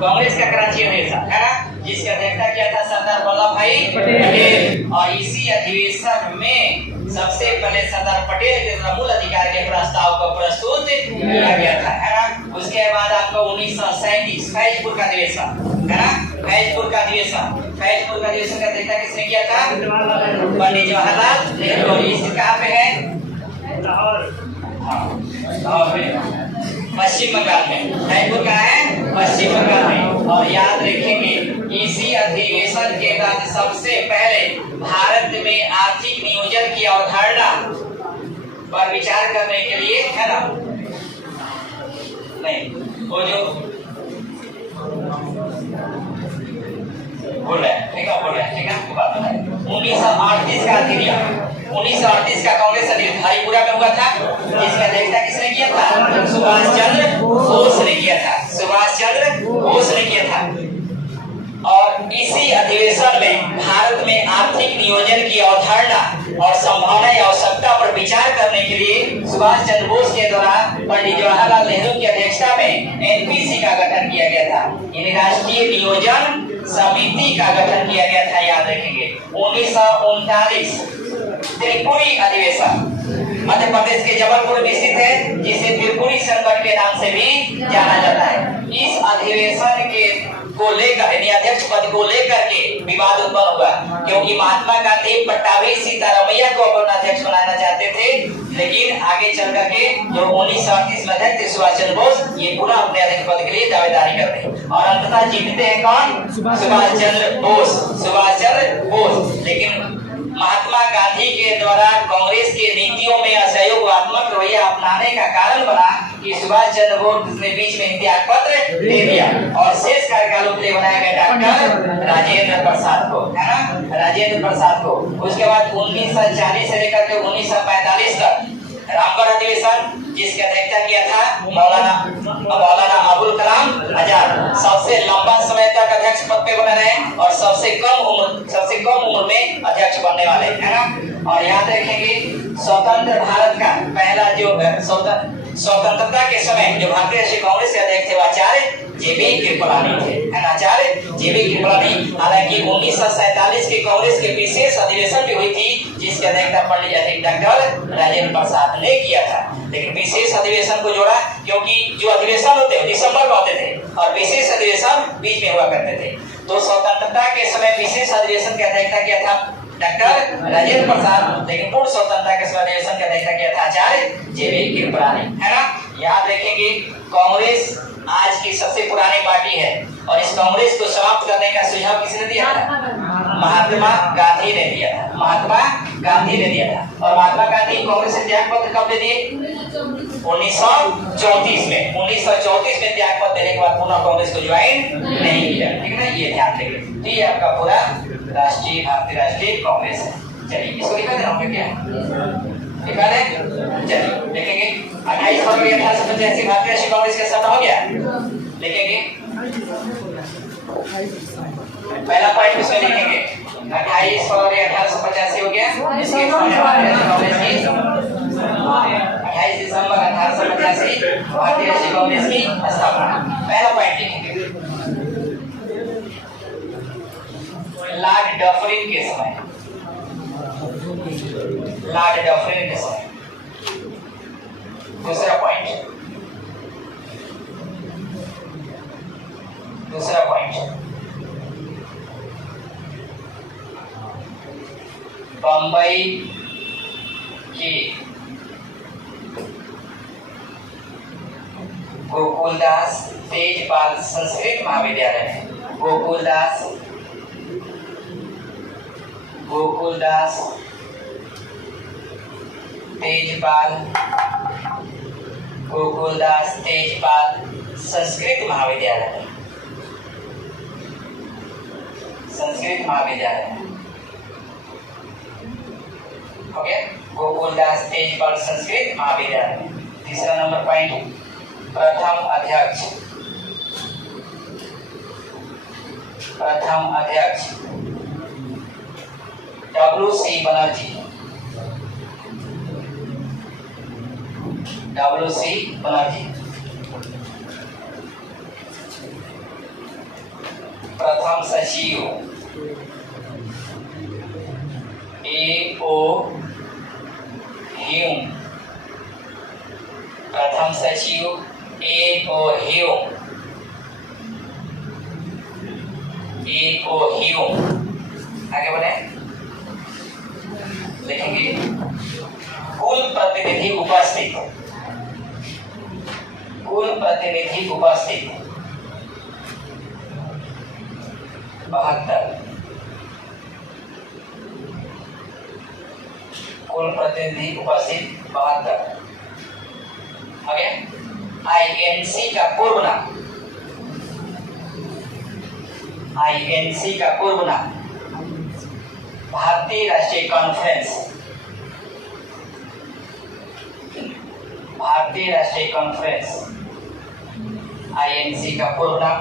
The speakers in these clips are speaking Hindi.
कांग्रेस का कराची अधिवेशन है ना, जिसकी अध्यक्षता किया था सरदार वल्लभ भाई पटेल। और इसी अधिवेशन में सबसे पहले सरदार पटेल के द्वारा मूल अधिकार के प्रस्ताव को प्रस्तुत किया गया था, है ना। उसके बाद आपका 1937 फैजपुर का अधिवेशन है ना, फैजपुर का अधिवेशन का अध्यक्षता किसने किया था? पंडित जवाहरलाल नेहरू। और इस कहाँ पे है? लाहौर में, पश्चिम बंगाल में। फैजपुर का है पश्चिम बंगाल में। और याद रखेंगे इसी अधिवेशन के बाद सबसे पहले भारत में आर्थिक नियोजन की अवधारणा पर विचार करने के लिए, है ना, नहीं वो जो बोल रहा है, ठीक है, आपको बात बताए। 1938 का अधिनियम, 1938 का कांग्रेस अधिवेशन हरिपुरा में हुआ था, जिसका अध्यक्षता किसने किया था? सुभाष चंद्र बोस ने किया था। और इसी अधिवेशन में भारत में आर्थिक नियोजन की अवधारणा और संभावना या आवश्यकता पर विचार करने के लिए सुभाष चंद्र बोस के द्वारा पंडित जवाहरलाल नेहरू की अध्यक्षता में एनपीसी का गठन किया गया था, यानी राष्ट्रीय नियोजन समिति का गठन किया गया था। याद रखेंगे 1939 त्रिपुरी अधिवेशन मध्य प्रदेश के जबलपुर में स्थित है, जिसे त्रिपुरी संकट के नाम से भी जाना जाता है। इस अधिवेशन के को लेकर अध्यक्ष पद को लेकर के विवाद उत्पन्न हुआ, क्योंकि महात्मा गांधी पट्टाभी सीतारामैया को अपना अध्यक्ष बनाना चाहते थे, लेकिन आगे चल करके जो 1938 में अध्यक्ष थे सुभाष चंद्र बोस, ये पुनः अपने अध्यक्ष पद के लिए दावेदारी करते हैं और अंततः जीतते हैं कौन? सुभाष चंद्र बोस। लेकिन महात्मा गांधी के द्वारा कांग्रेस के नीतियों में असहयोगात्मक रवैया अपनाने का कारण बना कि सुभाष चंद्र बोस ने बीच में त्याग पत्र दे दिया और शेष कार्यकाल के लिए बनाया गया डॉक्टर राजेंद्र प्रसाद को, है ना, राजेंद्र प्रसाद को। उसके बाद 1940 से लेकर के 1945 तक रामगढ़ अधिवेशन, जिसकी अध्यक्षता किया था मौलाना अबुल कलाम आजाद, सबसे लंबा समय तक अध्यक्ष पद पे बने रहे और सबसे कम उम्र में अध्यक्ष बनने वाले, है ना। और याद रखेंगे स्वतंत्र भारत का पहला जो स्वतंत्रता के समय जो भारतीय राष्ट्रीय कांग्रेस के अध्यक्ष थे आचार्य जेबी कृपलानी थे, है ना, आचार्य जेबी कृपलानी। हालांकि 1947 के कांग्रेस के विशेष अधिवेशन भी हुई थी, जिसके अध्यक्षता पंडित डॉक्टर राजेंद्र प्रसाद ने किया था। लेकिन विशेष अधिवेशन को जोड़ा क्योंकि जो अधिवेशन होते हैं दिसंबर में होते थे और विशेष अधिवेशन बीच में हुआ करते थे। तो स्वतंत्रता के समय विशेष अधिवेशन की अध्यक्षता किया था डॉक्टर राजेंद्र प्रसाद, लेकिन पूर्ण स्वतंत्रता के समय अधिवेशन की अध्यक्षता किया था आचार्य जेबी कृपलानी, है ना। याद रखेंगे कांग्रेस आज की सबसे पुरानी पार्टी है और इस कांग्रेस को समाप्त करने का सुझाव किसने दिया था? महात्मा गांधी ने दिया था। और महात्मा गांधी कांग्रेस से त्याग पत्र कब दे दिए? 1934 में त्याग पत्र देने के बाद पुनः कांग्रेस को ज्वाइन नहीं किया, ठीक है ना, ये ध्यान रखिए। तो ये आपका पूरा भारतीय राष्ट्रीय कांग्रेस है। चलिए इसको लिखा देना होगा क्या? लिखा दे। चलिए देखेंगे 28 फरवरी 1885 भारतीय राष्ट्रीय कांग्रेस का स्थापना हो गया। लिखेंगे पहला पॉइंट इसमें लिखेंगे 28 फरवरी 1885 हो गया। इसके सामने भारतीय कांग्रेस की 28 दिसंबर 1885 भारतीय राष्ट्रीय कांग्रेस की स्थापना। पहला पॉइंट लिखेंगे लॉर्ड डफरिन के समय। दूसरा पॉइंट बंबई के गोकुलदास तेजपाल संस्कृत महाविद्यालय में गोकुलदास तेजपाल संस्कृत महाविद्यालय ओके, गोकुलदास तेजपाल संस्कृत महाविद्यालय। तीसरा नंबर पॉइंट प्रथम अध्यक्ष WC बनर्जी। प्रथम सचिव A.O. ह्यूम, प्रथम सचिव A.O. Hume, A.O. ह्यूम। आगे बढ़े, देखेंगे कुल प्रतिनिधि उपस्थित, कुल प्रतिनिधि उपस्थित 72, कुल प्रतिनिधि उपस्थित 72। ओके, आईएनसी का पूर्व नाम, आईएनसी का पूर्व नाम भारतीय राष्ट्रीय कॉन्फ्रेंस, भारतीय राष्ट्रीय कॉन्फ्रेंस, आईएनसी का पूर्व नाम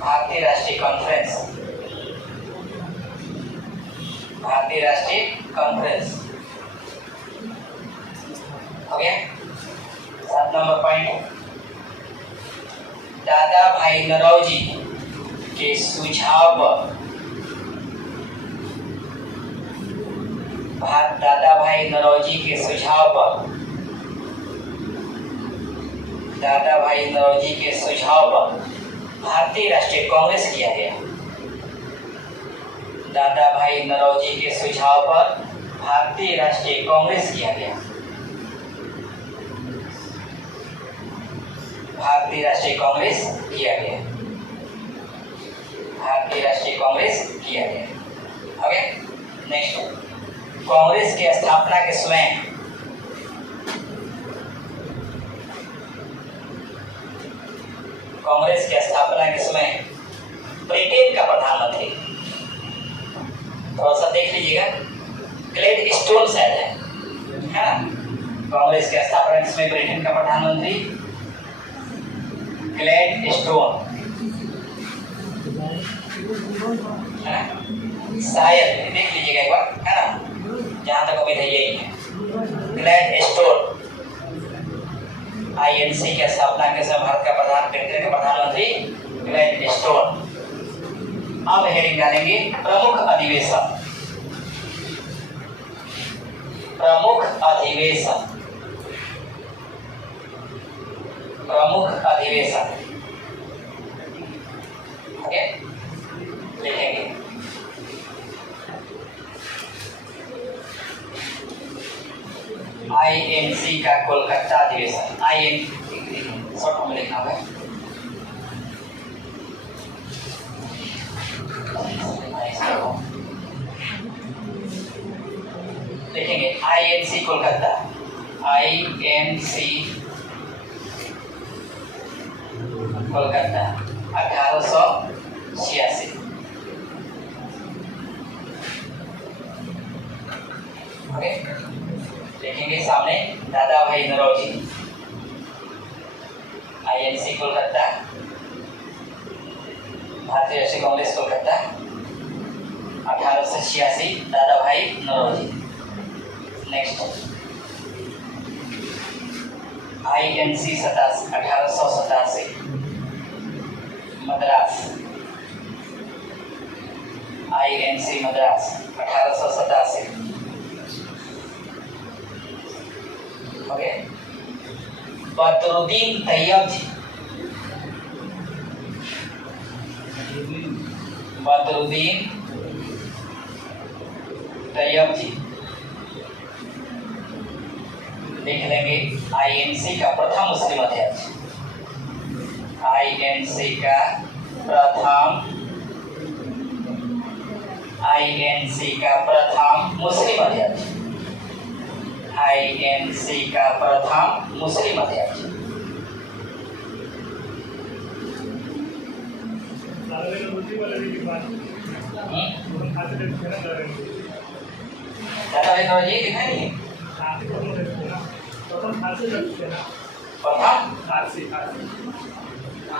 भारतीय राष्ट्रीय कॉन्फ्रेंस, भारतीय राष्ट्रीय कॉन्फ्रेंस। ओके, 7 नंबर पॉइंट, दादा भाई नौरोजी के सुझाव पर, दादा भाई नौरोजी के सुझाव पर, दादा भाई नौरोजी के सुझाव पर भारतीय राष्ट्रीय कांग्रेस किया गया। दादा भाई नौरोजी के सुझाव पर भारतीय राष्ट्रीय कांग्रेस किया गया, भारतीय राष्ट्रीय कांग्रेस किया गया, भारतीय राष्ट्रीय कांग्रेस किया गया। ओके, नेक्स्ट, कांग्रेस की स्थापना के समय कांग्रेस की स्थापना के समय ब्रिटेन का प्रधानमंत्री, थोड़ा सा देख लीजिएगा, ग्लैडस्टोन शायद है ना। कांग्रेस की स्थापना के समय ब्रिटेन का प्रधानमंत्री ग्लैडस्टोन है ना, शायद देख लीजिएगा एक बार, है ना, जहां तक उम्मीद है यही है, ग्लैडस्टोन। आईएनसी की स्थापना के समय भारत का प्रधानमंत्री ग्लैडस्टोन। अब हेडिंग डालेंगे प्रमुख अधिवेशन, प्रमुख अधिवेशन, प्रमुख अधिवेशन। ओके, लिखेंगे आईएनसी का कोलकाता अधिवेशन, आईएन शॉर्ट फॉर्म में लिखना होगा, लिखेंगे INC Kolkata, INC Kolkata 1886। Okay, देखेंगे सामने दादा भाई नौरोजी, आईएनसी कोलकाता, भारतीय राष्ट्रीय Congress Kolkata 1886, Dadabhai Naoroji. Next, INC 1887 Madras, INC Madras 1887। Okay, Badruddin Tyabji, Badruddin Tyabji, देख लेंगे आईएनसी का प्रथम मुस्लिम अध्यक्ष, आईएनसी का प्रथम, आईएनसी का प्रथम मुस्लिम अध्यक्ष, आईएनसी का प्रथम मुस्लिम अध्यक्ष। दादा भाई नौरोजी दिखा नहीं है, प्रथम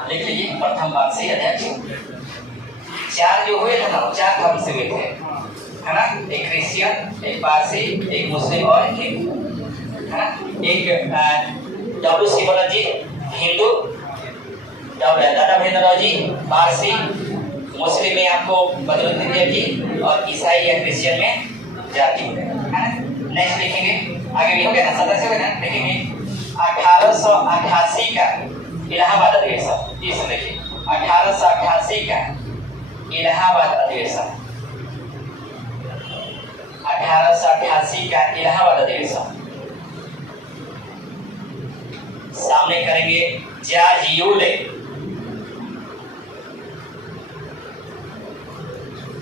लिख लीजिए, प्रथम फारसी अध्यक्ष। 4 जो हुए थे ना, 4 धर्म से हुए थे, है ना, एक क्रिश्चियन, एक पारसी, एक मुस्लिम और एक हिंदू, है ना। एक डब्ल्यू.सी. बनर्जी हिंदू, दादा भाई नौरोजी पारसी, मुस्लिम में आपको बदरुद्दीन जी और ईसाई या क्रिश्चियन में जाति हो गया, है ना। नेक्स्ट लिखेंगे, आगे भी हो गया ना, सदस्य हो गया ना। लिखेंगे 1888 का इलाहाबाद अधिवेशन, इस देखिए 1888 का इलाहाबाद अधिवेशन, 1888 का इलाहाबाद अधिवेशन। सामने करेंगे जॉर्ज यूले,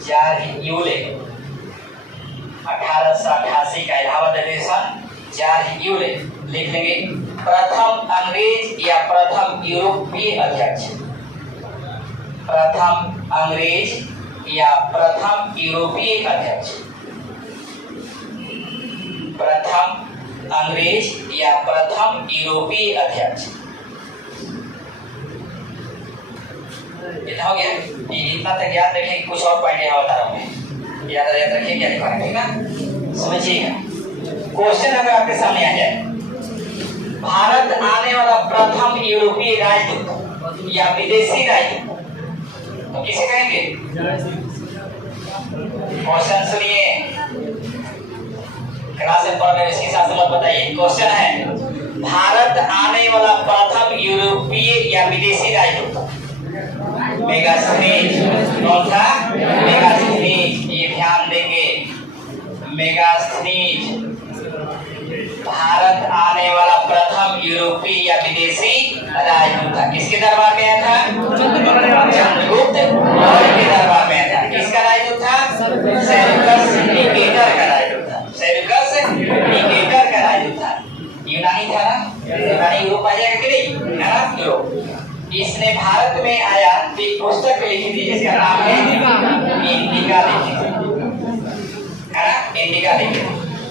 जॉर्ज यूले 1888 का इलाहाबाद अधिवेशन, जॉर्ज यूले। लिख लेंगे प्रथम अंग्रेज या प्रथम यूरोपीय अध्यक्ष, प्रथम अंग्रेज या प्रथम यूरोपीय अध्यक्ष, प्रथम अंग्रेज या प्रथम यूरोपीय अध्यक्ष। इतना हो गया, इतना तक याद रखें। कुछ और पॉइंट यहाँ बता रहा हूँ मैं, याद रखिए क्या लिखा है, ठीक ना, समझिएगा। क्वेश्चन अगर आपके सामने आ जाए, भारत आने वाला प्रथम यूरोपीय राजदूत या विदेशी राजदूत तो किसे कहेंगे? क्वेश्चन सुनिए, क्लास में पढ़ रहे इसी हिसाब से मत बताइए। क्वेश्चन है भारत आने वाला प्रथम यूरोपीय या विदेशी राजदूत मेगास्थनीज कौन था? मेगास्थनीज, ये ध्यान देंगे, मेगास्थनीज भारत आने वाला प्रथम यूरोपीय या विदेशी राजदूत था। किसके दरबार में आया था? चंद्रगुप्त मौर्य के दरबार में आया था। किसका राजदूत था? सेल्यूकस निकेटर का राजदूत था, सेल्यूकस निकेटर का राजदूत था। यूनानी था ना, यूनानी यूरोप आ जाएगा कि नहीं, है ना, यूरोप। इसने भारत में आया तो एक पुस्तक लिखी थी जिसका नाम है इंडिका, लिखी थी, है ना, इंडिका लिखी थी,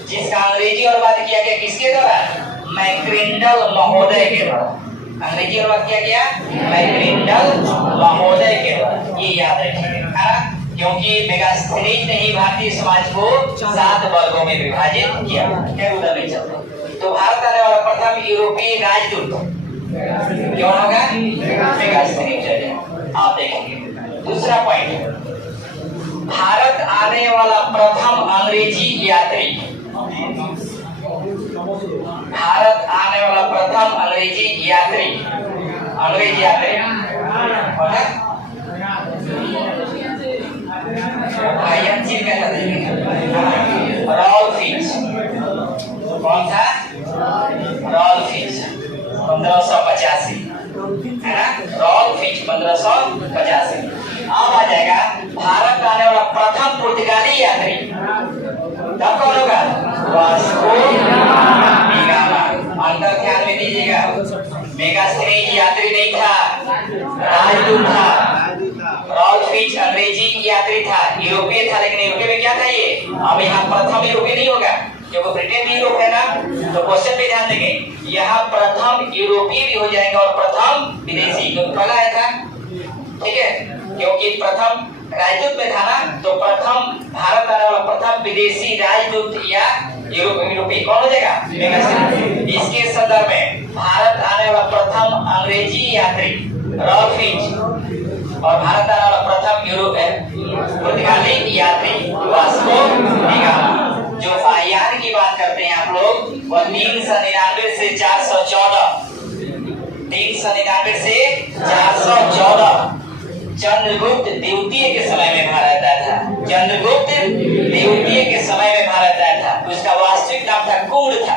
जिसका अंग्रेजी अनुवाद किया गया किसके द्वारा? मैक्रिंडल महोदय के द्वारा। अंग्रेजी अनुवाद किया गया मैक्रिंडल महोदय के द्वारा। ये याद रखिए, है ना, क्योंकि मेगास्थनीज ने ही भारतीय समाज को 7 वर्गों में विभाजित किया। क्या उधर नहीं चलता। तो भारत आने वाला प्रथम यूरोपीय राजदूत क्यों होगा? मेगास्थनीज। आप देखेंगे दूसरा पॉइंट, भारत आने वाला प्रथम अंग्रेजी यात्री, भारत आने वाला प्रथम अंग्रेजी यात्री, अंग्रेजी यात्री रॉल्फ फिच। कौन था? रॉल्फ फिच 1585, है ना, रॉल्फ फिच 1585। अब आ जाएगा भारत आने वाला प्रथम पुर्तगाली यात्री, तब कौन होगा? Vasco D gamma. अंतर ध्यान में दीजिएगा, मेगास्थनीज यात्री नहीं था, राजदूत था। रॉल्फ फिच अंग्रेजी यात्री था, यूरोपीय था, लेकिन यूरोपीय में क्या था ये? अब यहाँ प्रथम यूरोपीय नहीं होगा क्योंकि ब्रिटेन भी यूरोप है ना। तो क्वेश्चन पे ध्यान देंगे, यहाँ प्रथम यूरोपीय भी हो जाएगा और प्रथम विदेशी, क्योंकि पहला आया था, ठीक है, क्योंकि प्रथम राजदूत में था ना, तो प्रथम भारत आने वाला प्रथम विदेशी राजदूत या यूरोपीय कौन हो जाएगा? मेगास्थनीज। इसके संदर्भ में भारत आने वाला प्रथम अंग्रेजी यात्री रॉल्फ फिच और भारत आने वाला प्रथम पुर्तगाली यात्री वास्को डी गामा। जो वायुयान की बात करते हैं आप लोग, वह 399 से 414, 399 से 414 चंद्रगुप्त द्वितीय के समय में भारत आया था। चंद्रगुप्त द्वितीय के समय में भारत आया था। उसका वास्तविक नाम था कुंड था,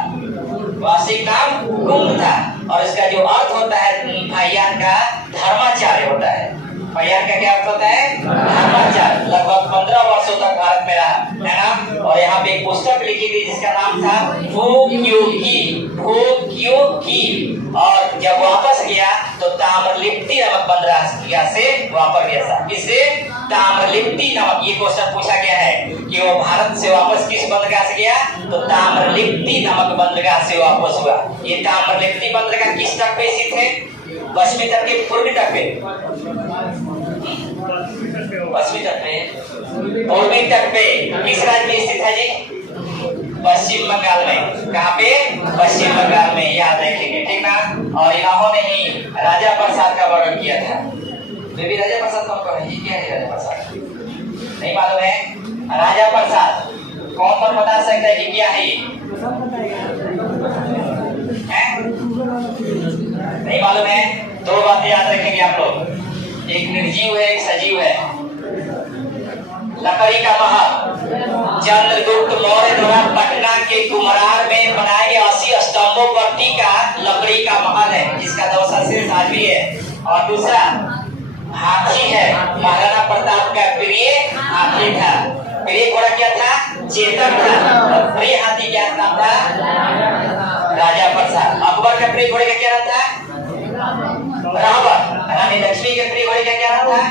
वास्तविक नाम कुंड था। और इसका जो अर्थ होता है वायुयान का, धर्माचार्य होता है। वायुयान का क्या अर्थ होता है? धर्माचार्य। लगभग 15 वर्षों तक भारत में रहा, है ना। और यहाँ पे एक पुस्तक लिखी थी जिसका नाम था फुक्यूकी, फुक्यूकी। और जब वापस गया तो ताम्रलिप्ति नामक बंदरगाह से वापस गया था। किससे? ताम्रलिप्ति नामक। ये क्वेश्चन पूछा गया है कि वो भारत से वापस किस बंदरगाह से गया? तो ताम्रलिप्ति नामक बंदरगाह से वापस हुआ। ये ताम्रलिप्ति बंदरगाह किस तट पे स्थित है? पश्चिमी तट के पूर्वी तट पे, पश्चिमी तट पे, पूर्वी तट पे। किस राज्य में स्थित है जी? पश्चिम बंगाल में। कहाँ पे? पश्चिम बंगाल में, याद रखेंगे, ठीक ना। और इन्होंने ही राजा प्रसाद का वर्णन किया था। बेबी राजा प्रसाद कौन कौन है? क्या है राजा प्रसाद? नहीं मालूम है? राजा प्रसाद कौन कौन बता सकता है कि क्या है ये? नहीं मालूम है? दो बातें याद रखेंगे आप लोग, एक निर्जीव है, एक सजीव है। लकड़ी का महल चंद्रगुप्त मौर्य द्वारा पटना के कुम्हरार में बनाए गए 80 स्तंभों पर टिका लकड़ी का महल है, जिसका शीर्ष आज भी है। और दूसरा हाथी है, महाराणा प्रताप का प्रिय हाथी था। प्रिय घोड़ा क्या था? चेतक था। और प्रिय हाथी क्या नाम था? राजा प्रसाद। अकबर का प्रिय घोड़े का क्या नाम था? रावण। रानी लक्ष्मी के प्रिय घोड़े का क्या नाम था?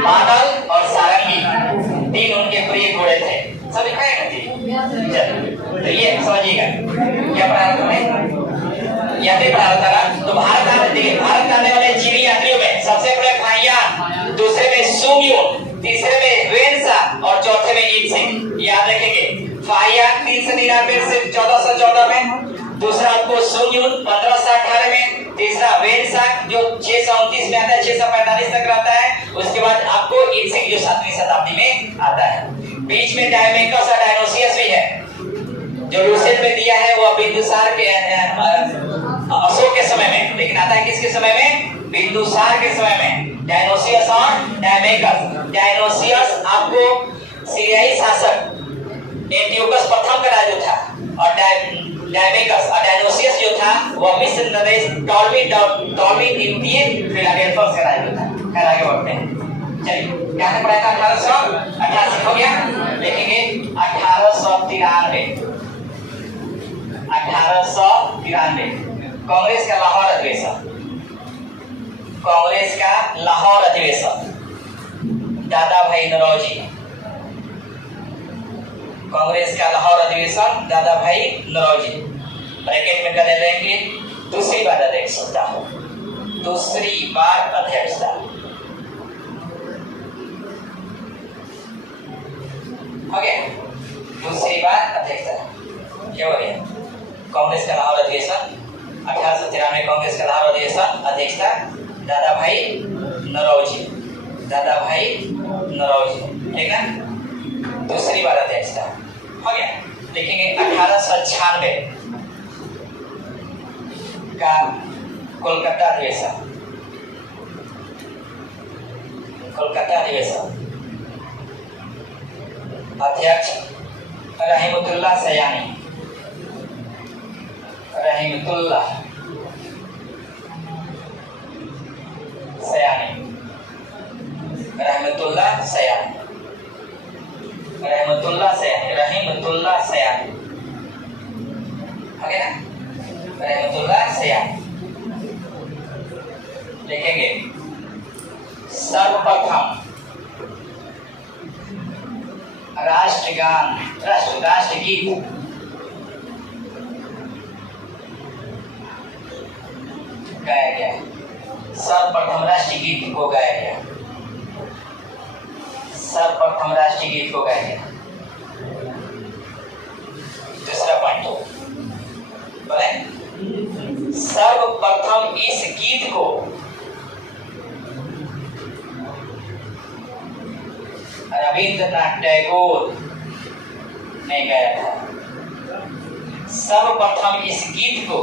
बादल और सारंगी, तीन उनके प्रिय घोड़े थे। सब लिखा है ना जी? तो ये समझिएगा क्या पढ़ा रहा था, यहाँ पे पढ़ा रहा था। तो भारत आने वाले चीनी यात्रियों में सबसे पहले फाहियान, दूसरे में सुंगयुन, तीसरे में वेनसा और चौथे में ईद सिंह। याद रखेंगे, फाहियान 399 से 1414 में, दूसरा आपको सुंगयुन 1518 में, तीसरा वेनसा जो 629 में आता है, 645 तक रहता है। उसके बाद आपको ईद सिंह जो 7वीं शताब्दी में आता है। बीच में डायमेकस और डायनोसियस भी है, जो लूसेंट में दिया है वो बिंदुसार के अशोक के समय में, लेकिन आता है किसके समय में? बिंदुसार के समय में। डायनोसियस और डायमेकस। डायनोसियस आपको सीरियाई शासक एंटियोकस प्रथम का राजा था, और डायमेकस और डायनोसियस जो था वो मिस्र प्रदेश टॉलमी द्वितीय फिलाडेल्फस का राजा था। खैर आगे बढ़ते हैं। चलिए क्या से पढ़ा था? 1888 हो गया। लिखेंगे 1893। 1893 कांग्रेस का लाहौर अधिवेशन। कांग्रेस का लाहौर अधिवेशन, दादा भाई नौरोजी। कांग्रेस का लाहौर अधिवेशन, दादा भाई नौरोजी। ब्रैकेट में कर लेंगे, दूसरी बार अध्यक्षता। दूसरी बार अध्यक्षता हो गया। दूसरी बार अध्यक्षता क्या हो गया? कांग्रेस का लाहौर अधिवेशन 1893, कांग्रेस का लाहौर अधिवेशन, अध्यक्षता दादा भाई नौरोजी। दादा भाई नौरोजी, ठीक है। दूसरी बार अध्यक्षता हो गया। लिखेंगे 1896 का कोलकाता अधिवेशन। कोलकाता अधिवेशन, अध्यक्ष रहीमतुल्लाह सयानी। रहीमतुल्लाह सयानी। रहमतुल्लाह सयानी। रहमतुल्लाह सयानी। रहमतुल्लाह सयानी, हो गया ना? रहमतुल्लाह सयानी। लिखेंगे सर्वप्रथम राष्ट्रगान, राष्ट्रगीत गाया गया। सर्वप्रथम राष्ट्रीय गीत को गाया गया। सर्वप्रथम राष्ट्रीय गीत को गाया गया। दूसरा पॉइंट बोले, सर्वप्रथम इस गीत को रविंद्रनाथ टैगोर ने गाया था। सर्वप्रथम इस गीत को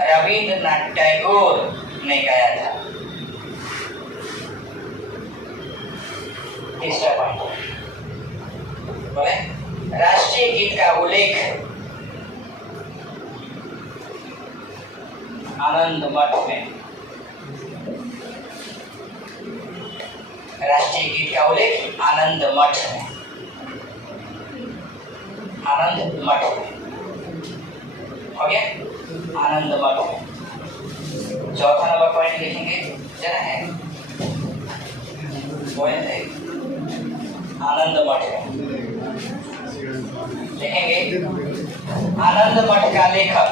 रविंद्रनाथ टैगोर ने गाया था। तीसरा पॉइंट बोले, राष्ट्रीय गीत का उल्लेख आनंद मठ में। राष्ट्रीय गीत का उल्लेख आनंद मठ में। आनंद मठ में हो गया। आनंद मठ में। चौथा नंबर पॉइंट लिखेंगे, जरा है आनंद मठ में लिखेंगे। आनंद मठ का लेखक,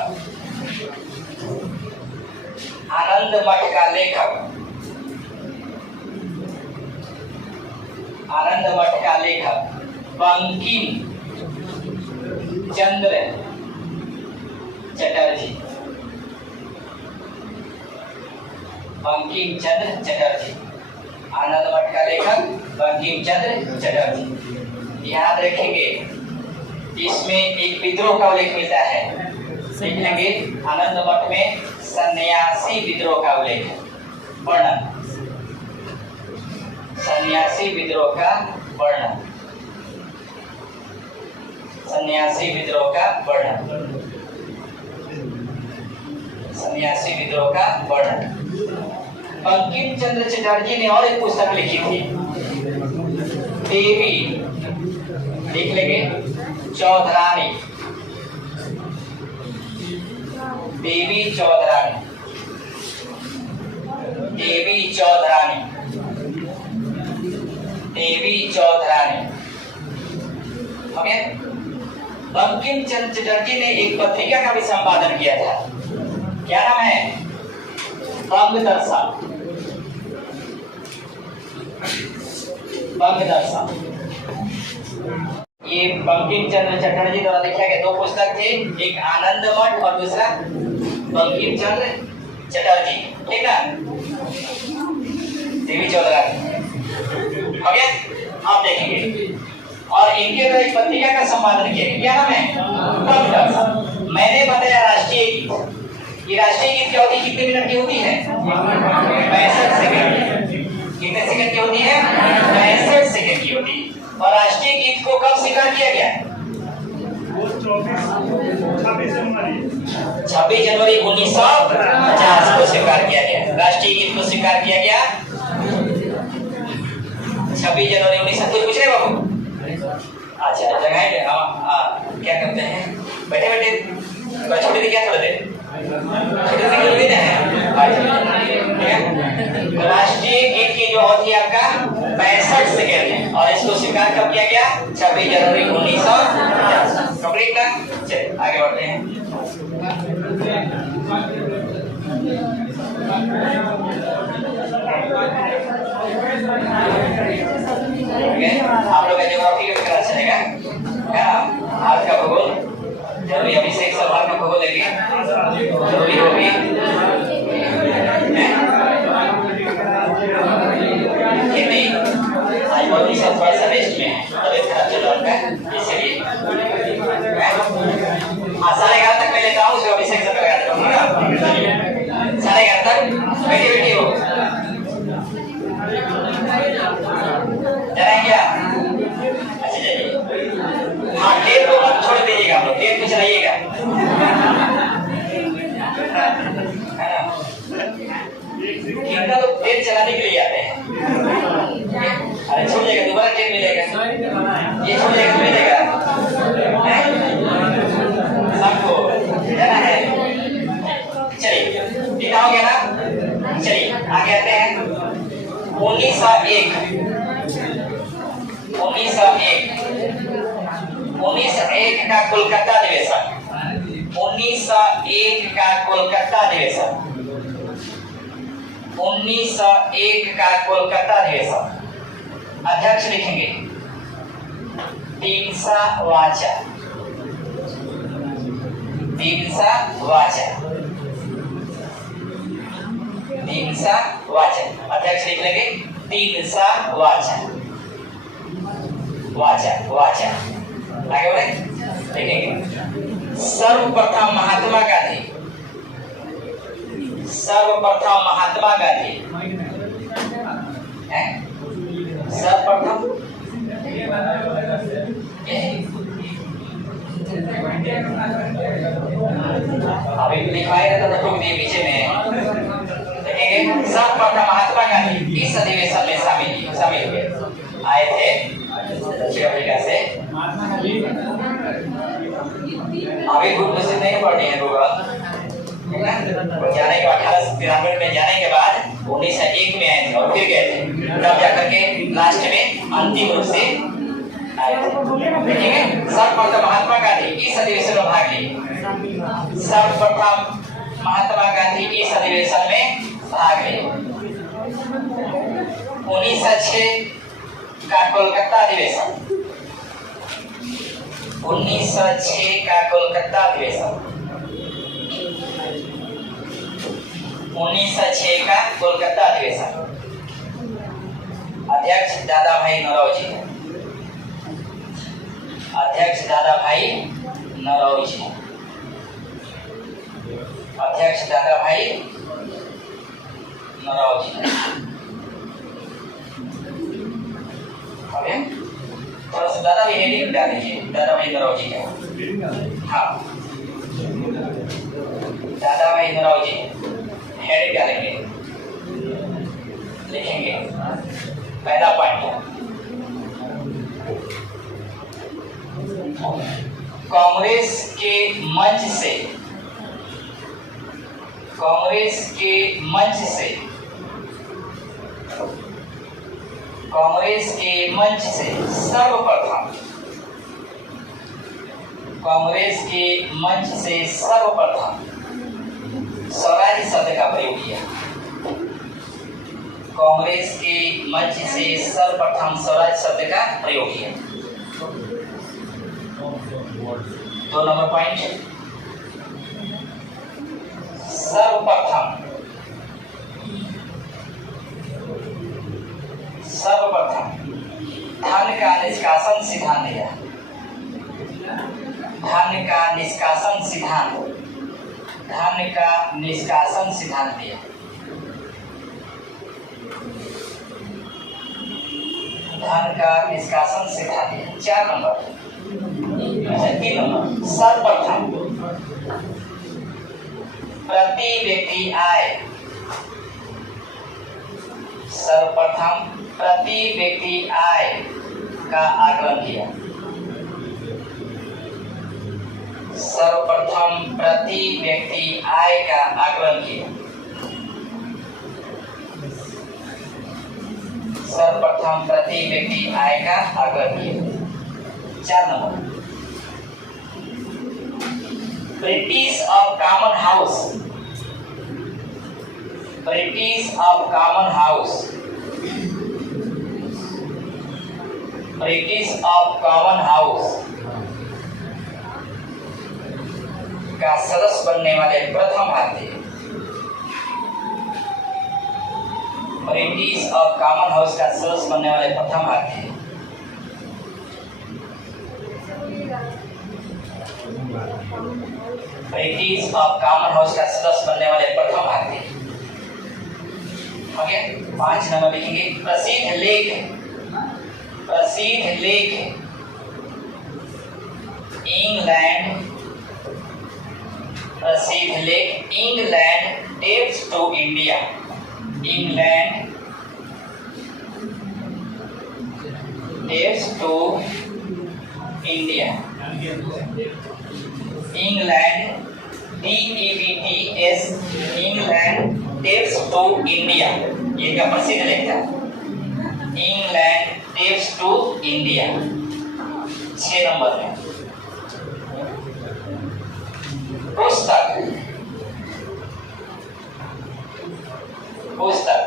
आनंद मठ का लेखक, आनंद मठ का लेखक बंकिम चंद्र चटर्जी। बंकिम चंद्र चटर्जी। आनंद मठ का लेखक बंकिम चंद्र चटर्जी। याद रखेंगे इसमें एक विद्रोह का उल्लेख मिलता है, लिखेंगे आनंद मठ में सन्यासी विद्रोह का उल्लेख, वर्णन, सन्यासी विद्रोह का वर्णन, सन्यासी विद्रोह का वर्णन, सन्यासी विद्रोह का वर्णन। बंकिम चंद्र चटर्जी ने और एक पुस्तक लिखी थी, देवी, लिख लेंगे चौधरानी, देवी चौधरानी, देवी चौधरानी, देवी चौधरानी। ओके। बंकिम चंद्र चटर्जी ने एक पत्रिका का भी संपादन किया था, क्या नाम है? बंग दर्शन, बंग दर्शन। ये बंकिम चंद्र चटर्जी द्वारा लिखा गया दो पुस्तक थे, एक आनंद मठ और दूसरा बंकिम चंद्र चटर्जी, ठीक है, देवी चौधरानी। ओके, आप देखेंगे। और इनके द्वारा एक पत्रिका का संपादन किया, क्या नाम है? बंग दर्शन। मैंने बताया राष्ट्रीय गीत, ये राष्ट्रीय गीत की अवधि कितने मिनट की होती है? 65 सेकंड। कितने सेकंड की होती है? 65 सेकंड की होती है। और राष्ट्रीय गीत को कब स्वीकार किया गया? 26 जनवरी 1950 को स्वीकार किया गया। राष्ट्रीय गीत को स्वीकार किया गया 26 जनवरी 1950। कुछ पूछ रहे बाबू? अच्छा, जगह क्या करते हैं? बैठे बैठे छोटे थे, क्या थोड़े थे? राष्ट्रीय गीत की जो अवधि आपका 65 सेकेंड है और इसको स्वीकार कब किया गया? 26 जनवरी 1950। कंप्लीट ना? चलिए आगे बढ़ते हैं। आप लोग का ज्योग्राफी का क्लास चलेगा क्या? आज का भूगोल जरूरी, अभिषेक सवाल में भूगोल लेंगे, जरूरी होगी। हिंदी आज बहुत ही थोड़ा सा रेस्ट में है, तबीयत खराब चल रहा है, इसलिए साढ़े 11 तक मैं लेता हूँ, उसको अभिषेक सर लगा देता हूँ। साढ़े 11 तक बैठी बैठी हो जाना क्या? अच्छा जाइए। हाँ, डेट को मत छोड़ दीजिएगा, आप लोग डेट पे चलाइएगा, कितना लोग डेट चलाने के लिए आते हैं। अरे छोड़ जाएगा, दोबारा डेट मिलेगा, ये छोड़ जाएगा, मिलेगा सबको जाना है। चलिए लिखा हो गया ना? चलिए आगे आते हैं। 1901 का कोलकाता अधिवेशन, 1901 का कोलकाता अधिवेशन, 1901 का कोलकाता अधिवेशन। अध्यक्ष लिखेंगे टीमसा वाचा, टीमसा वाचा, टीमसा वाचा। अध्यक्ष लिख लेंगे टीमसा वाचा, वाचा वाचा। आगे बढ़े, देखेंगे सर्वप्रथम महात्मा गांधी, सर्वप्रथम महात्मा गांधी, सर्वप्रथम अभी लिखवाया रहता था ठोक दिए पीछे में, देखेंगे सर्वप्रथम महात्मा गांधी इस अधिवेशन में शामिल हुए, आए थे दक्षिण अफ्रीका से। अभी खुद मुझसे नहीं पढ़नी है गूगल, जाने के 1893 में जाने के बाद 1901 में आए थे और फिर गए थे, तब जाकर के लास्ट में अंतिम रूप से आए थे। देखेंगे सर्वप्रथम महात्मा गांधी इस अधिवेशन में भाग लिए, सर्वप्रथम महात्मा गांधी इस अधिवेशन में भाग लिए। 1906 का कोलकाता अधिवेशन, 1906 का कोलकाता अधिवेशन, 1906 का कोलकाता अधिवेशन। अध्यक्ष दादा भाई नौरोजी, अध्यक्ष दादा भाई नौरोजी, अध्यक्ष दादा भाई नौरोजी। थोड़ा सा दादा भाई हेडिंग डाल दीजिए, दादा भाई नौरोजी का। हाँ, दादा भाई नौरोजी हेडिंग डालेंगे, लिखेंगे। पहला पॉइंट, कांग्रेस के मंच से, कांग्रेस के मंच से, कांग्रेस के मंच से सर्वप्रथम, कांग्रेस के मंच से सर्वप्रथम स्वराज शब्द का प्रयोग किया। कांग्रेस के मंच से सर्वप्रथम स्वराज शब्द का प्रयोग किया। 2 नंबर पॉइंट, सर्वप्रथम, सर्वप्रथम धन का निष्कासन सिद्धांत दिया। धन का निष्कासन सिद्धांत, धन का निष्कासन सिद्धांत दिया। धन का निष्कासन सिद्धांत दिया। 4 नंबर, 3 नंबर, सर्वप्रथम प्रति व्यक्ति आय, सर्वप्रथम प्रति व्यक्ति आय का आकलन किया। सर्वप्रथम प्रति व्यक्ति आय का आकलन किया। सर्वप्रथम प्रति व्यक्ति आय का आकलन किया। 4 number, British of common house, British of common house, British of common house का सदस्य बनने वाले प्रथम भारतीय। ब्रिटिश ऑफ कॉमन हाउस का सदस्य बनने वाले प्रथम भारतीय। ब्रिटिश ऑफ कॉमन हाउस का सदस्य बनने वाले प्रथम भारतीय। ओके, 5 नंबर लिखेंगे, प्रसिद्ध लेख, प्रसिद्ध लेख इंग्लैंड, प्रसिद्ध लेख England debts to India, England debts to India, England DEBTS, England debts to India, ये का प्रसिद्ध लेख था। England debts to India. 6 नंबर में पुस्तक, पुस्तक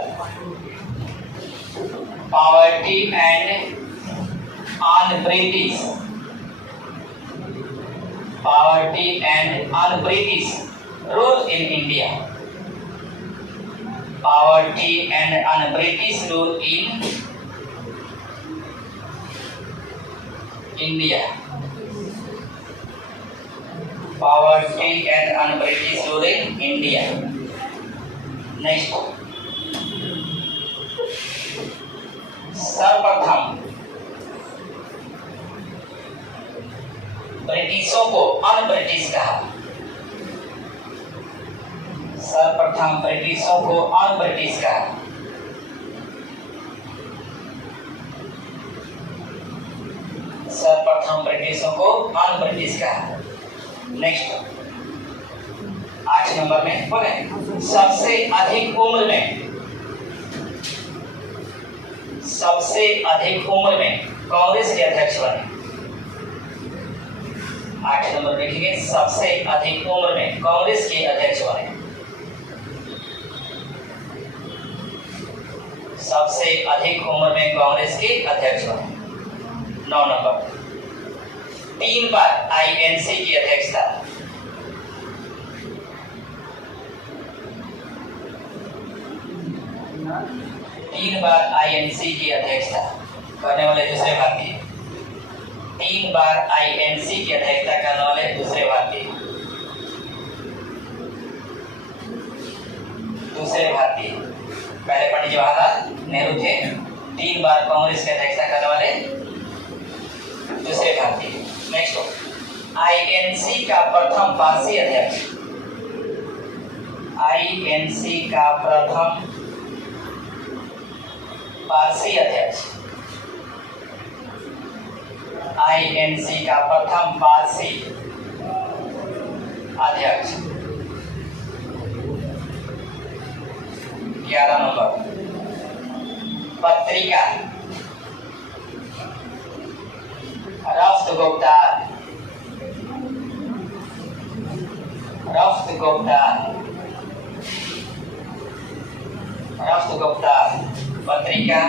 poverty and on British, poverty and on British rule in India, poverty and on British rule in India, poverty and on British rule in India. Next, सर्वप्रथम ब्रिटिशों को अन ब्रिटिश कहा। सर्वप्रथम ब्रिटिशों को अन ब्रिटिश कहा। सर्वप्रथम ब्रिटिशों को अन ब्रिटिश कहा। नेक्स्ट, 8 नंबर में बोले, सबसे अधिक उम्र में, सबसे अधिक उम्र में कांग्रेस के अध्यक्ष बने। 8 नंबर लिखेंगे, सबसे अधिक उम्र में कांग्रेस के अध्यक्ष बने। सबसे अधिक उम्र में कांग्रेस के अध्यक्ष बने। 9 नंबर, 3 बार INC की अध्यक्षता, 3 बार आईएनसी की अध्यक्षता करने वाले दूसरे भारतीय। 3 बार आईएनसी की अध्यक्षता करने वाले दूसरे भारतीय। पहले पंडित जवाहरलाल नेहरू थे। 3 बार कांग्रेस की अध्यक्षता करने वाले दूसरे भारतीय। नेक्स्ट, आईएनसी का प्रथम पारसी अध्यक्ष। आईएनसी का प्रथम पारसी अध्यक्ष। आईएनसी का प्रथम पारसी अध्यक्ष। 11 नंबर, पत्रिका रफ्त गुप्तार। रफ्त गुप्तार पत्रिका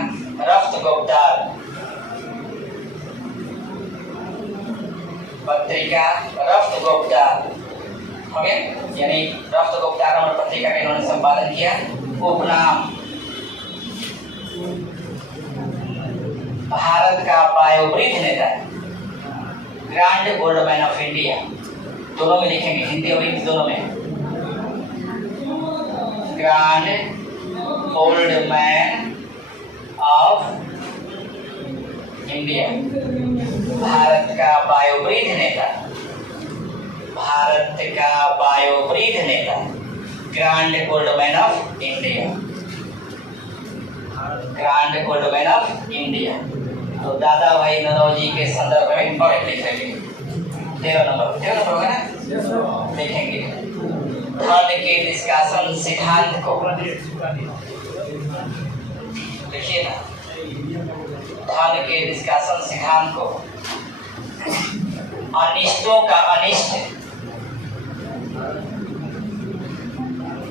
रफ्त गुप्तार। पत्रिका रफ्त गुप्तार, ओके, यानी रफ्त गुप्तार नामक पत्रिका का इन्होंने संपादन किया। उपनाम भारत का पायोवृत्त नेता, grand old man of India. दोनों में लिखेंगे, हिंदी और इंग्लिश दोनों में। Grand old man of India, Bharat का पायोवृत्त नेता। भारत का पायोवृत्त नेता, grand old man of India. Grand old man of India. तो दादा भाई नौरोजी के संदर्भ में और लिख लेंगे। 13 नंबर होगा ना, लिखेंगे। धन के निष्कासन सिद्धांत को लिखिए ना। धन के निष्कासन सिद्धांत को अनिष्टों का अनिष्ट,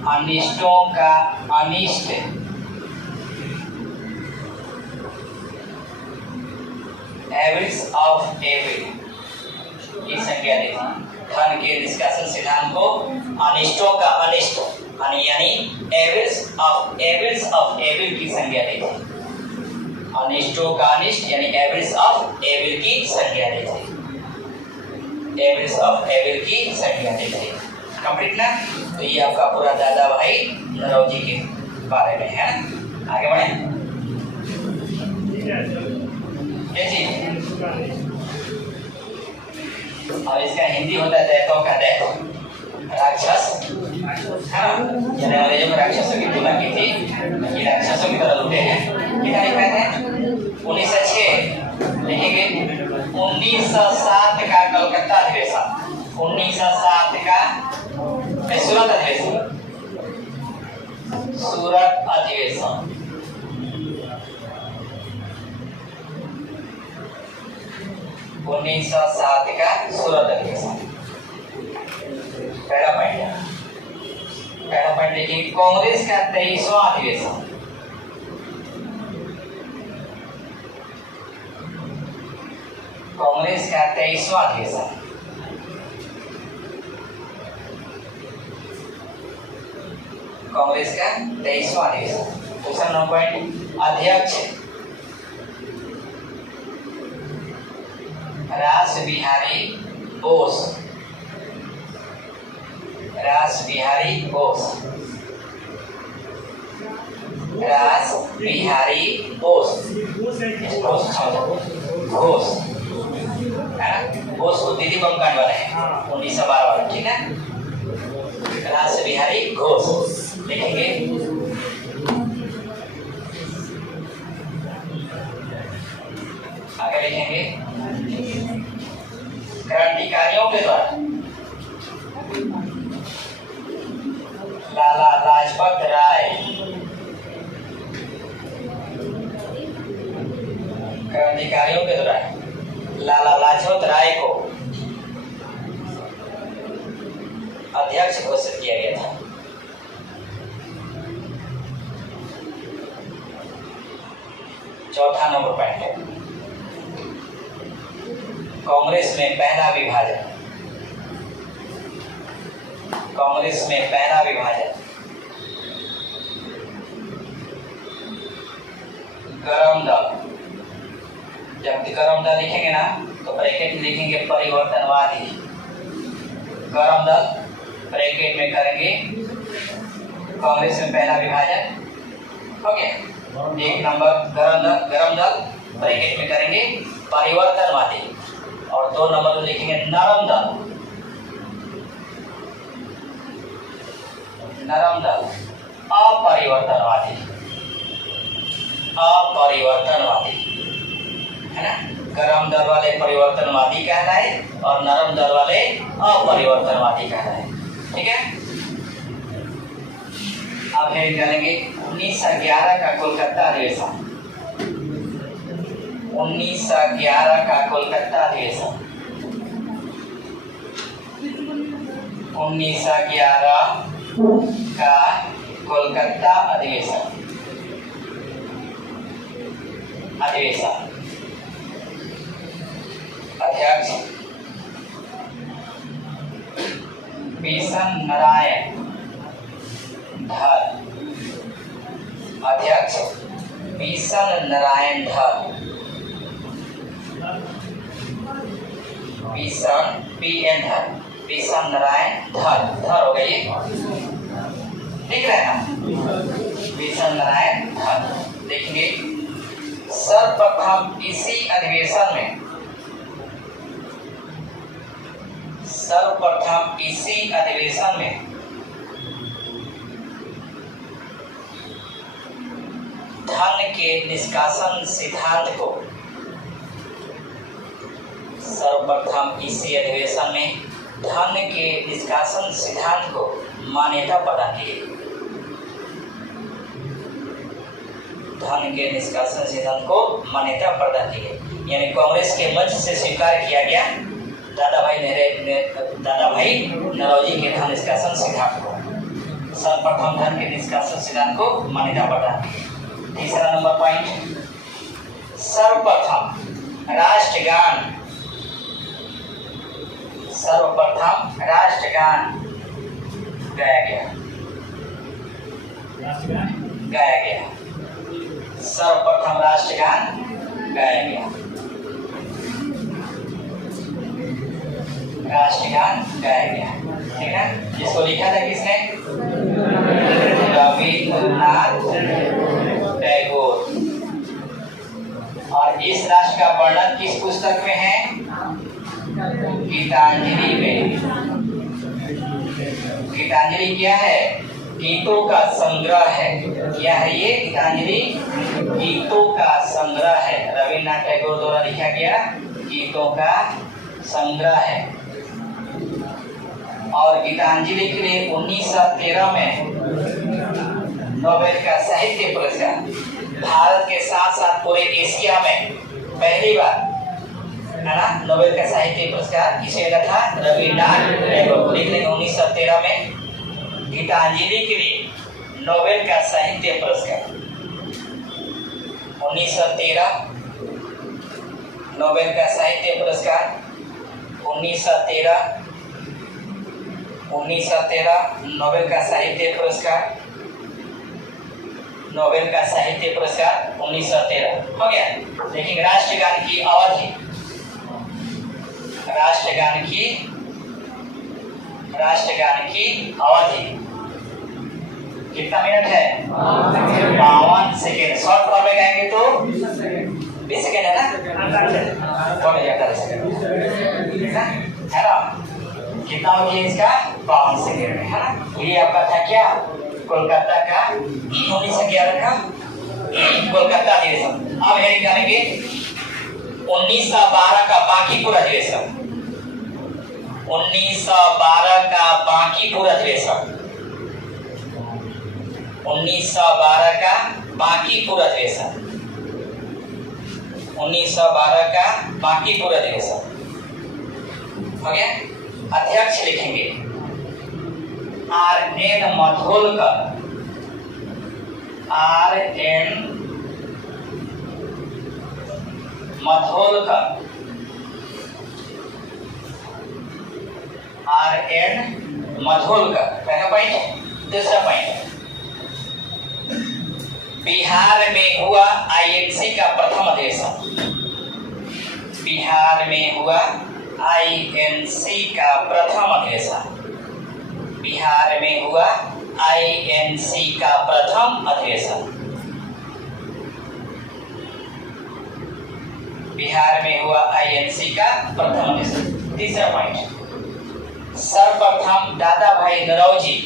अनिष्टों का अनिष्ट, एविल्स ऑफ एविल की संज्ञा दी। धन के निष्कासन सिद्धांत को अनिष्टों का अनिष्ट यानी एविल्स ऑफ एविल की संज्ञा दी थी। अनिष्टों का अनिष्ट यानी एविल्स ऑफ एविल की संज्ञा दी थी। एविल्स ऑफ एविल की संज्ञा दी थी। कंप्लीट ना? तो ये आपका पूरा दादा भाई नौरोजी के बारे में है। आगे बढ़े। और इसका हिंदी होता है दैत्यों का दैत्य, राक्षस, है ना? यानी अंग्रेजों में राक्षसों की तुलना की थी, ये राक्षसों की तरह लुटे हैं। कितना लिखा है? 1906 लिखेंगे। 1907 का कलकत्ता अधिवेशन, 1907 का सूरत अधिवेशन, सूरत अधिवेशन। उन्नीस का सूरत अधिवेशन। पहला पॉइंट देखिए, कांग्रेस का 23वां अधिवेशन। कांग्रेस का 23वां अधिवेशन। कांग्रेस का 23वां अधिवेशन। दूसरा नंबर पॉइंट, अध्यक्ष रास बिहारी बोस। रास बिहारी बोस। रास बिहारी बोस। घोष है ना? घोष को दिल्ली बम कांड वाले हैं 1912 वाला, ठीक है? रास बिहारी घोष लिखेंगे। आगे लिखेंगे, क्रांतिकारियों के द्वारा लाला लाजपत राय, क्रांतिकारियों के द्वारा लाला लाजपत राय को अध्यक्ष घोषित किया गया था। चौथा नंबर पॉइंट है, कांग्रेस में पहला विभाजन। कांग्रेस में पहला विभाजन गरम दल। जब गरम दल लिखेंगे ना तो ब्रैकेट में लिखेंगे परिवर्तनवादी। गरम दल ब्रैकेट में करेंगे कांग्रेस में पहला विभाजन। ओके, एक नंबर गरम दल ब्रैकेट में करेंगे परिवर्तनवादी, और 2 नंबर में लिखेंगे नरम दल। नरम दल अपरिवर्तनवादी, अपरिवर्तनवादी है ना। गरम दल वाले परिवर्तनवादी कहलाए और नरम दल वाले अपरिवर्तनवादी कहलाए। ठीक है, अब है करेंगे 1911 का कोलकाता अधिवेशन। 1911 का कोलकाता अधिवेशन। 1911 का कोलकाता अधिवेशन। अध्यक्ष बिशन नारायण धर। अध्यक्ष बिशन नारायण धर। बिशन नारायण धर हो गई, ठीक है ना। बिशन नारायण धर देखेंगे। सर्वप्रथम इसी अधिवेशन में धन के निष्कासन सिद्धांत को, सर्वप्रथम इसी अधिवेशन में धन के निष्कासन सिद्धांत को मान्यता प्रदान की गई। धन के निष्कासन सिद्धांत को मान्यता प्रदान की गई, यानी कांग्रेस के मंच से स्वीकार किया गया दादा भाई नरौजी के धन निष्कासन सिद्धांत को। सर्वप्रथम धन के निष्कासन सिद्धांत को मान्यता प्रदान की गई। तीसरा नंबर पॉइंट, सर्वप्रथम राष्ट्रगान। सर्वप्रथम राष्ट्रगान गाया गया। सर्वप्रथम राष्ट्रगान गाया गया। ठीक है, जिसको लिखा था किसने? रविन्द्रनाथ टैगोर। और इस राष्ट्र का वर्णन किस पुस्तक में है? गीतांजलि में। गीतांजलि क्या है? गीतों का संग्रह है। क्या है ये? गीतांजलि गीतों का संग्रह है। रविन्द्रनाथ टैगोर द्वारा लिखा गया गीतों का संग्रह है। और गीतांजलि के लिए 1913 में नोबेल का साहित्य पुरस्कार, भारत के साथ साथ पूरे एशिया में पहली बार है ना नोबेल का साहित्य पुरस्कार किसे मिला था? रविन्द्रनाथ टैगोर। लिख लेंगे 1913 में गीतांजलि के लिए नोबेल का साहित्य पुरस्कार। 1913 नोबेल का साहित्य पुरस्कार। 1913 नोबेल का साहित्य पुरस्कार। नोबेल का साहित्य पुरस्कार 1913 हो गया। लेकिन राष्ट्रगान की अवधि, राष्ट्रगान की अवधि कितना मिनट है? 52 सेकेंड। शॉर्ट फॉर्म में गाएंगे तो 20 सेकेंड है ना, है ना। कितना हो गया इसका? 52 सेकेंड में, है ना। ये आपका था क्या? कोलकाता का 1911 का कोलकाता अधिवेशन। अब है निकालेंगे 1912 का बांकीपुर अधिवेशन। 1912 का बांकीपुर अधिवेशन। 1912 का बांकीपुर अधिवेशन। 1912 का बांकीपुर अधिवेशन हो गया। अध्यक्ष लिखेंगे R.N. माधोलकर। R.N. माधोलकर। R.N. माधोलकर पहला पॉइंट। दूसरा पॉइंट बिहार में हुआ आईएनसी का प्रथम अधिवेशन। बिहार में हुआ आईएनसी का प्रथम अधिवेशन। बिहार में हुआ आईएनसी का प्रथम अधिवेशन। बिहार में हुआ आईएनसी का प्रथम अधिवेशन। तीसरा पॉइंट, सर्वप्रथम दादा भाई नौरोजी,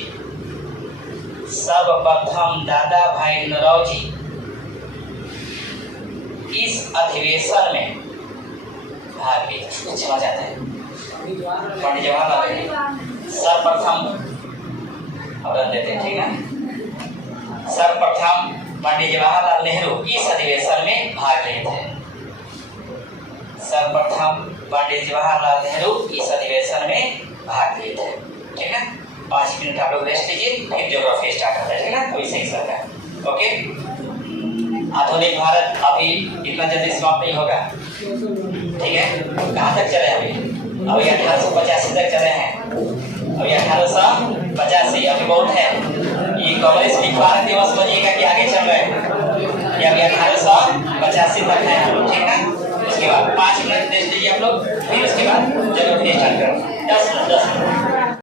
सर्वप्रथम दादा भाई नौरोजी इस अधिवेशन में भाग लिया। समझ आता है? पंडित जवाहरलाल नेहरू सर्वप्रथम, अब देते हैं, ठीक है। सर्वप्रथम पंडित जवाहरलाल नेहरू इस अधिवेशन में भाग लिए थे। सर्वप्रथम पंडित जवाहरलाल नेहरू इस अधिवेशन में भाग लिए थे, ठीक है। 5 मिनट आप लोग रेस्ट लीजिए, फिर ज्योग्राफी स्टार्ट होता है, ठीक है। कोई सही सर का, ओके। आधुनिक भारत अभी इतना जल्दी समाप्त नहीं होगा, ठीक है। कहाँ तक चले अभी 1885 तक चले हैं। अभी 1885 अभी बहुत है। ये कम्युनिस्ट भारत दिवस बनिएगा कि आगे चल रहे हैं, ये अभी 1885 तक है, ठीक है। उसके बाद 5 मिनट रेस्ट लीजिए आप लोग, फिर उसके बाद ज्योग्राफी स्टार्ट करो। 10 मिनट